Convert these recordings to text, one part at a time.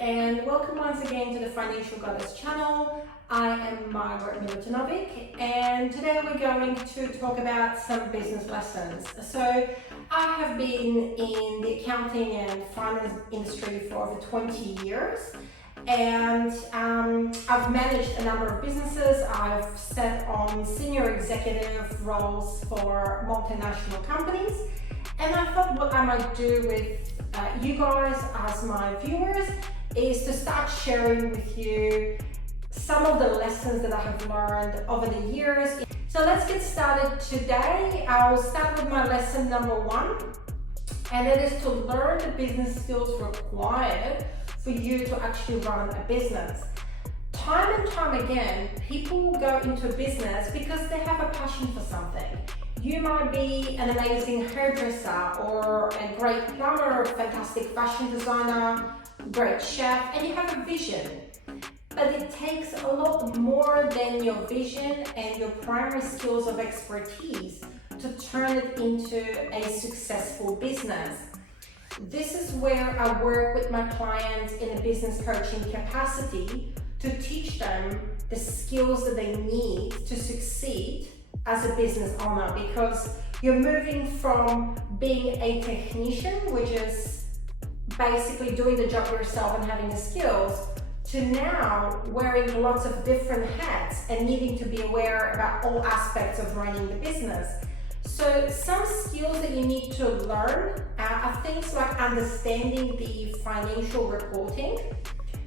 and welcome once again to the Financial Goddess channel. I am Margaret Milutinovic, and today we're going to talk about some business lessons. So I have been in the accounting and finance industry for over 20 years, and I've managed a number of businesses. I've sat on senior executive roles for multinational companies, and I thought what I might do with you guys as my viewers is to start sharing with you some of the lessons that I have learned over the years. So let's get started today. I will start with my lesson number one, and it is to learn the business skills required for you to actually run a business. Time and time again, people will go into a business because they have a passion for something. You might be an amazing hairdresser or a great plumber, a fantastic fashion designer, great chef, and you have a vision. But it takes a lot more than your vision and your primary skills of expertise to turn it into a successful business. This is where I work with my clients in a business coaching capacity to teach them the skills that they need to succeed as a business owner, because you're moving from being a technician, which is basically doing the job yourself and having the skills, to now wearing lots of different hats and needing to be aware about all aspects of running the business. So some skills that you need to learn are things like understanding the financial reporting.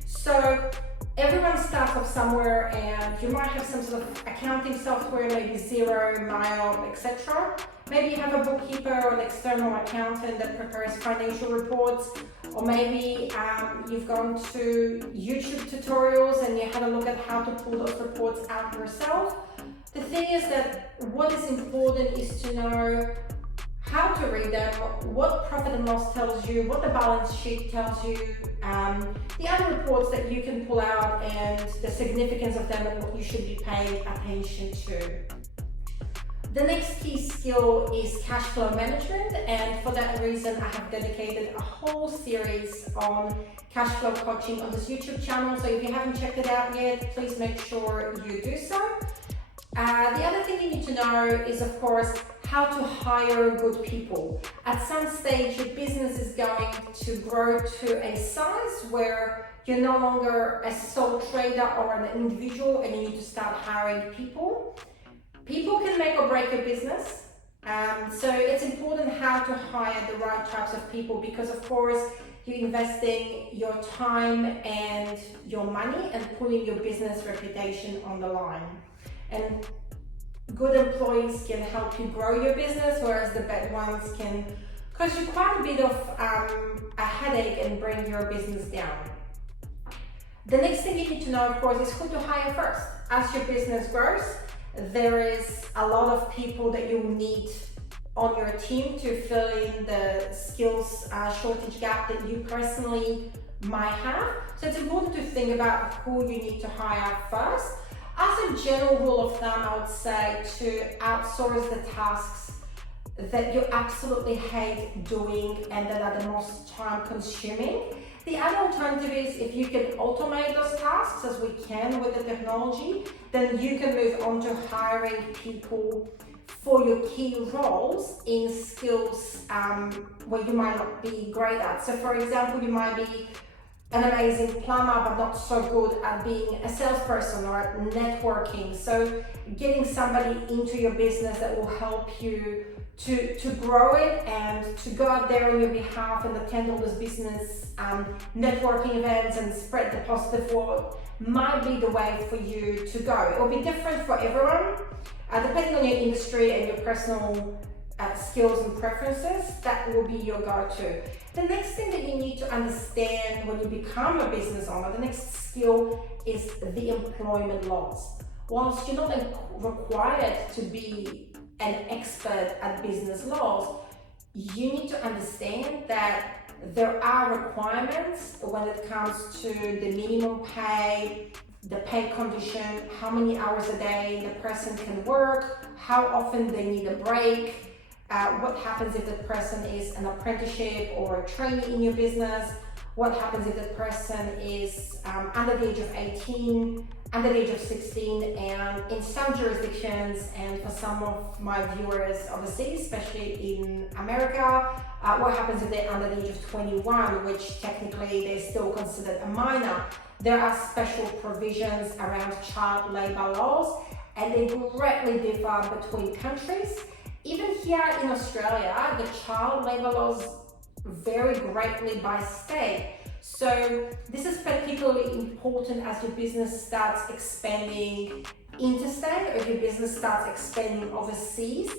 So everyone starts off somewhere, and you might have some sort of accounting software, maybe Xero, Mail, etc. Maybe you have a bookkeeper or an external accountant that prepares financial reports, or maybe you've gone to YouTube tutorials and you had a look at how to pull those reports out yourself. The thing is that what is important is to know how to read them, what profit and loss tells you, what the balance sheet tells you, the other reports that you can pull out and the significance of them and what you should be paying attention to. The next key skill is cash flow management, and for that reason I have dedicated a whole series on cash flow coaching on this YouTube channel. So if you haven't checked it out yet, please make sure you do so. The other thing you need to know is, of course, how to hire good people. At some stage, your business is going to grow to a size where you're no longer a sole trader or an individual, and you need to start hiring people. People can make or break your business. So it's important how to hire the right types of people, because of course you're investing your time and your money and putting your business reputation on the line. And good employees can help you grow your business, whereas the bad ones can cause you quite a bit of a headache and bring your business down. The next thing you need to know, of course, is who to hire first. As your business grows, there is a lot of people that you need on your team to fill in the skills shortage gap that you personally might have. So it's important to think about who you need to hire first. As a general rule of thumb, I would say to outsource the tasks that you absolutely hate doing and that are the most time consuming. The other alternative is, if you can automate those tasks, as we can with the technology, then you can move on to hiring people for your key roles in skills where you might not be great at. So for example, you might be an amazing plumber but not so good at being a salesperson or at networking. So getting somebody into your business that will help you to grow it and to go out there on your behalf and attend all those business networking events and spread the positive word might be the way for you to go. It will be different for everyone, depending on your industry and your personal skills and preferences. That will be your go-to. The next thing that you need to understand when you become a business owner, the next skill, is the employment laws. Whilst you're not required to be an expert at business laws, you need to understand that there are requirements when it comes to the minimum pay, the pay condition, how many hours a day the person can work, how often they need a break, what happens if the person is an apprenticeship or a trainee in your business, what happens if the person is under the age of 18, under the age of 16, and in some jurisdictions, and for some of my viewers overseas, especially in America, what happens if they're under the age of 21, which technically they're still considered a minor. There are special provisions around child labor laws, and they greatly differ between countries. Even here in Australia, the child labor laws vary greatly by state. So this is particularly important as your business starts expanding interstate, or if your business starts expanding overseas,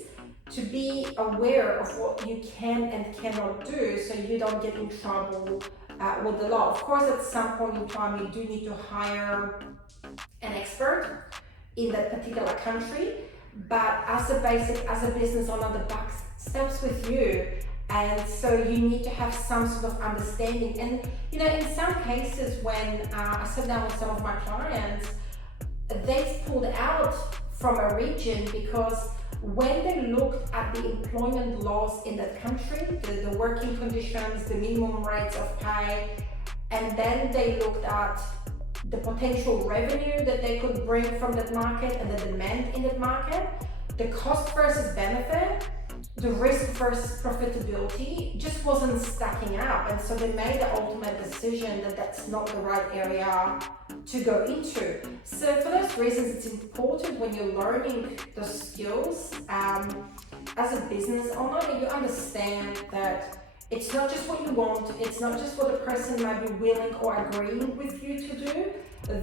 to be aware of what you can and cannot do so you don't get in trouble with the law. Of course, at some point in time, you do need to hire an expert in that particular country, but as a business owner, the buck stops with you. And so you need to have some sort of understanding. And in some cases, when I sat down with some of my clients, they've pulled out from a region because when they looked at the employment laws in that country, the working conditions, the minimum rates of pay, and then they looked at the potential revenue that they could bring from that market and the demand in that market, the cost versus benefit, the risk versus profitability just wasn't stacking up. And so they made the ultimate decision that that's not the right area to go into. So for those reasons, it's important when you're learning the skills as a business owner, that you understand that it's not just what you want, it's not just what the person might be willing or agreeing with you to do.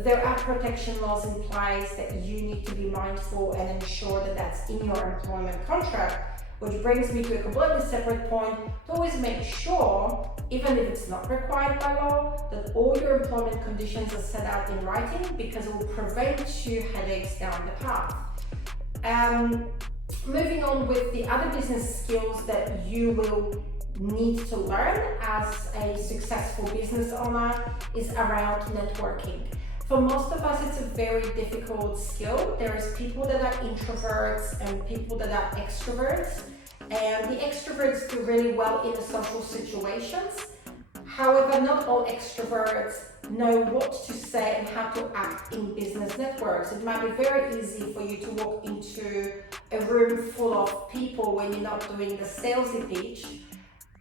There are protection laws in place that you need to be mindful and ensure that that's in your employment contract. Which brings me to a completely separate point, to always make sure, even if it's not required by law, that all your employment conditions are set out in writing, because it will prevent you headaches down the path. Moving on with the other business skills that you will need to learn as a successful business owner is around networking. For most of us, it's a very difficult skill. There's people that are introverts and people that are extroverts. And the extroverts do really well in the social situations. However, not all extroverts know what to say and how to act in business networks. It might be very easy for you to walk into a room full of people when you're not doing the salesy pitch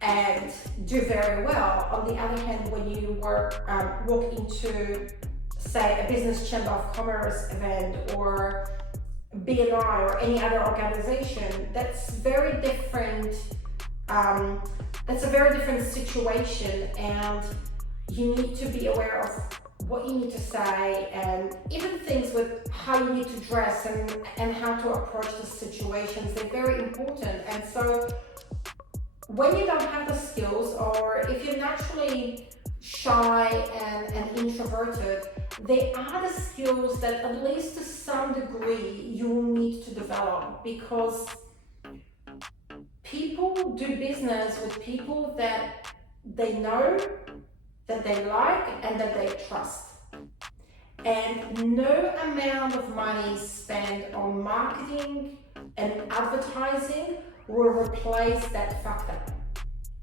and do very well. On the other hand, when you walk into, say, a business chamber of commerce event or BNI or any other organization, that's very different. That's a very different situation, and you need to be aware of what you need to say, and even things with how you need to dress and how to approach the situations. They're very important. And so when you don't have the skills, or if you're naturally shy and introverted, they are the skills that, at least to some degree, you will need to develop, because people do business with people that they know, that they like, and that they trust. And no amount of money spent on marketing and advertising will replace that factor.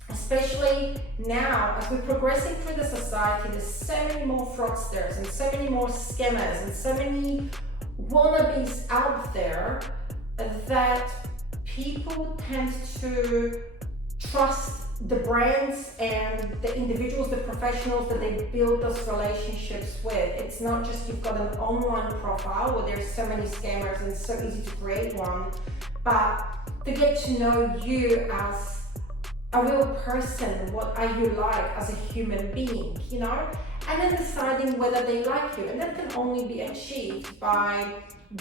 Especially now, as we're progressing through the society, there's so many more fraudsters and so many more scammers and so many wannabes out there that people tend to trust the brands and the individuals, the professionals that they build those relationships with. It's not just you've got an online profile where there's so many scammers and it's so easy to create one, but to get to know you as a real person, what are you like as a human being, and then deciding whether they like you. And that can only be achieved by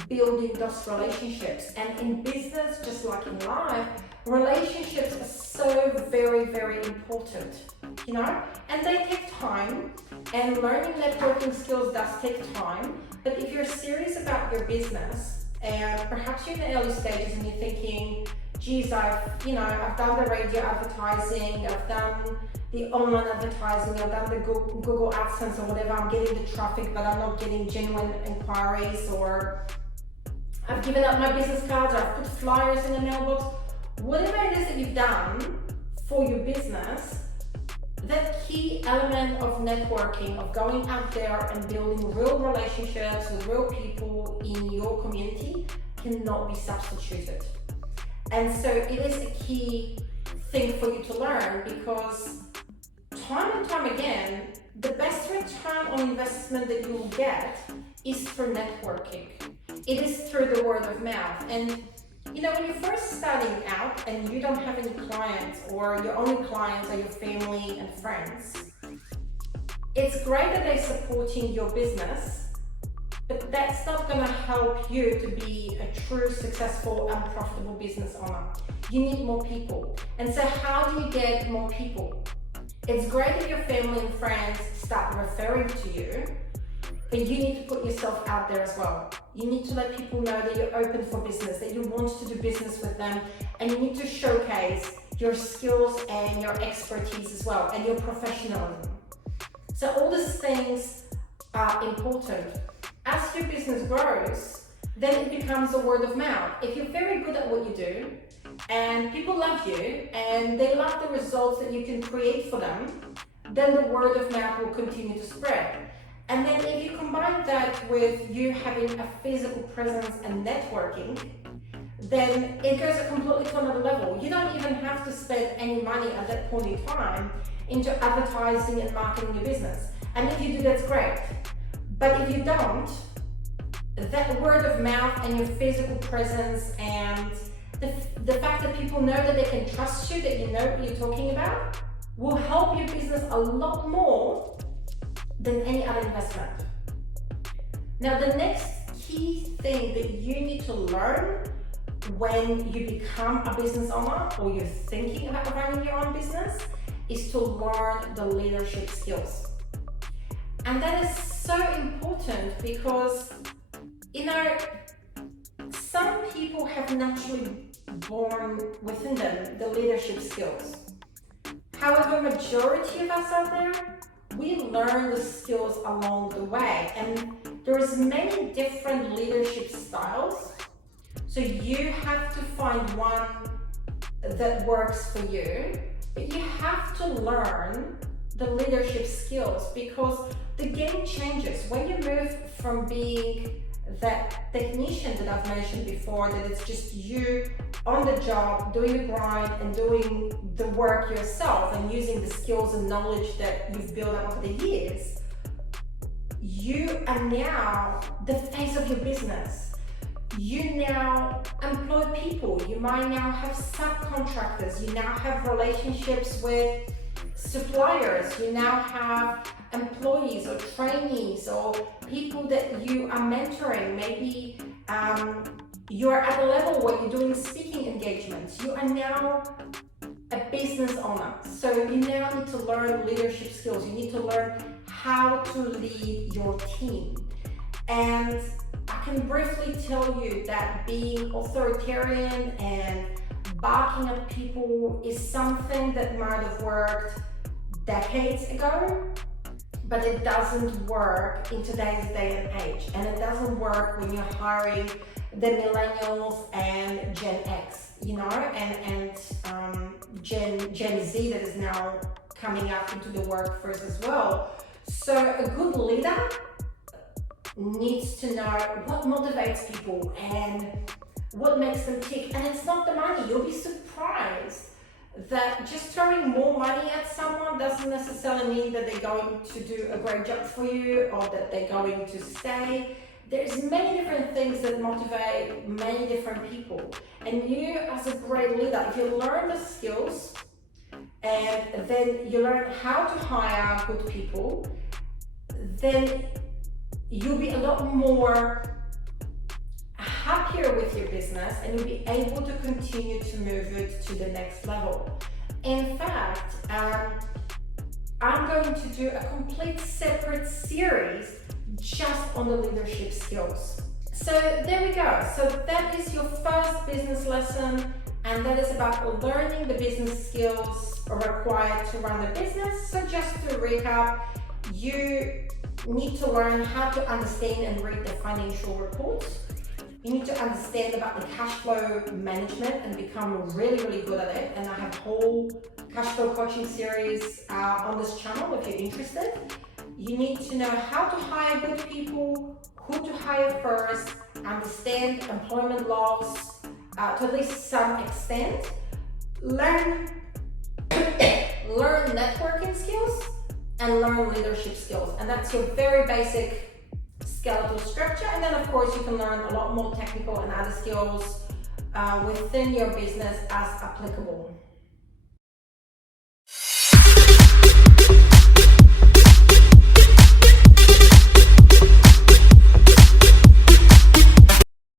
building those relationships. And in business, just like in life, relationships are so very, very important, and they take time, and learning networking skills does take time. But if you're serious about your business, and perhaps you're in the early stages and you're thinking, geez, I've done the radio advertising, I've done the online advertising, I've done the Google AdSense or whatever, I'm getting the traffic, but I'm not getting genuine inquiries, or I've given up my business cards, or I've put flyers in the mailbox. Whatever it is that you've done for your business, that key element of networking, of going out there and building real relationships with real people in your community, cannot be substituted. And so it is a key thing for you to learn, because time and time again, the best return on investment that you will get is through networking. It is through the word of mouth. And you know, when you're first starting out and you don't have any clients, or your only clients are your family and friends, it's great that they're supporting your business, but that's not going to help you to be a true, successful and profitable business owner. You need more people. And so how do you get more people? It's great that your family and friends start referring to you, but you need to put yourself out there as well. You need to let people know that you're open for business, that you want to do business with them, and you need to showcase your skills and your expertise as well, and your professionalism. So all these things are important. As your business grows, then it becomes a word of mouth. If you're very good at what you do, and people love you, and they love the results that you can create for them, then the word of mouth will continue to spread. And then if you combine that with you having a physical presence and networking, then it goes completely to another level. You don't even have to spend any money at that point in time into advertising and marketing your business. And if you do, that's great. But if you don't, that word of mouth and your physical presence and the fact that people know that they can trust you, that you know what you're talking about, will help your business a lot more than any other investment. Now, the next key thing that you need to learn when you become a business owner, or you're thinking about running your own business, is to learn the leadership skills. And that is so important because, you know, some people have naturally born within them the leadership skills. However, majority of us out there, we learn the skills along the way, and there's many different leadership styles. So you have to find one that works for you, but you have to learn the leadership skills, because the game changes when you move from being that technician that I've mentioned before, that it's just you on the job doing the grind and doing the work yourself and using the skills and knowledge that you've built up over the years. You are now the face of your business. You now employ people. You might now have subcontractors. You now have relationships with suppliers. You now have employees or trainees or people that you are mentoring. Maybe you're at a level where you're doing speaking engagements. You are now a business owner. So you now need to learn leadership skills. You need to learn how to lead your team. And I can briefly tell you that being authoritarian and barking at people is something that might have worked decades ago, but it doesn't work in today's day and age. And it doesn't work when you're hiring the millennials and Gen X, you know, and Gen Z that is now coming up into the workforce as well. So a good leader needs to know what motivates people and what makes them tick. And it's not the money. You'll be surprised that just throwing more money at someone doesn't necessarily mean that they're going to do a great job for you or that they're going to stay. There's many different things that motivate many different people. And you, as a great leader, if you learn the skills and then you learn how to hire good people, then you'll be a lot more happier with your business and you'll be able to continue to move it to the next level. In fact, I'm going to do a complete separate series just on the leadership skills. So there we go. So that is your first business lesson, and that is about learning the business skills required to run the business. So just to recap, you need to learn how to understand and read the financial reports. You need to understand about the cash flow management and become really, really good at it. And I have whole cash flow coaching series on this channel if you're interested. You need to know how to hire good people, who to hire first, understand employment laws to at least some extent, learn networking skills, and learn leadership skills. And that's your very basic skeletal structure. And then of course you can learn a lot more technical and other skills within your business as applicable.